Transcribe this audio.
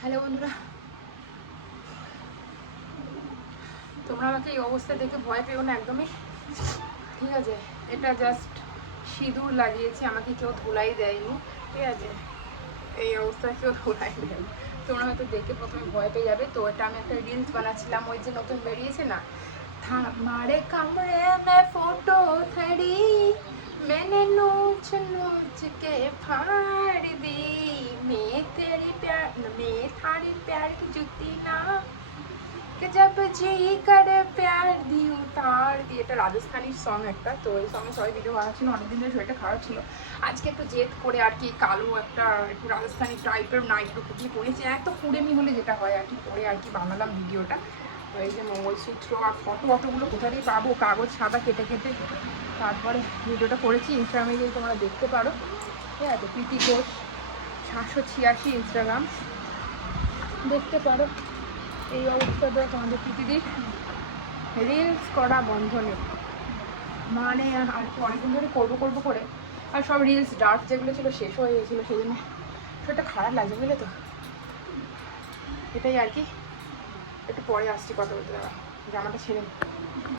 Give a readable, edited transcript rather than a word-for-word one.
Hello বন্ধুরা, তোমরা আমাকে এই অবস্থা দেখে ভয় পেও না একদমই, ঠিক আছে? এটা জাস্ট সিঁদুর লাগিয়েছি, আমাকে কেউ ধুলাই দেয়নি, ঠিক আছে? এই অবস্থায় কেউ ধুলাই দেয়নি। তোমরা হয়তো দেখে প্রথমে ভয় পেয়ে যাবে। তো এটা আমি একটা রিলস বানাচ্ছিলাম, ওই যে নতুন বেরিয়েছে না, हमारे कमरे में फोटो खड़ी मैंने नोच नोच के फाड़ दी मैं तेरी प्यार मैं थारी प्यार की जुती ना कि जब जी करे प्यार दी उतार दी। এটা রাজস্থানি সং একটা, তো এই সঙ্গে সবাই ভিডিও বানাচ্ছিল। অনেকদিন ধরে শরীরটা খারাপ ছিল, আজকে একটু জেদ করে আর কি কালো একটা একটু রাজস্থানি টাইপের নাইট কুচি পরেছি, এত কুড়েমি হলে যেটা হয় আর কি, পরে আর কি বানালাম ভিডিওটা। তো এই যে মঙ্গলসূত্র আর ফটোগুলো কোথাতেই পাবো, কাগজ সাদা কেটে কেটে তারপরে ভিডিওটা করেছি। ইনস্টাগ্রামে গিয়ে তোমরা দেখতে পারো, ঠিক আছে? প্রীতি ঘোষ 786 ইনস্টাগ্রাম, দেখতে পারো। এই অবস্থাটা তোমাদের প্রীতিদির রিলস করা বন্ধ নেই, মানে আর কি অনেকদিন ধরে করবো করে আর সব রিলস ডার্ট যেগুলো ছিল শেষ হয়ে গেছিলো, সেই জন্য শরীরটা খারাপ লাগছে, বুঝলে তো? এটাই আর কি। একটু পরে আসছি কথা বলতে, দাঁড়া, জামাটা ছেড়ে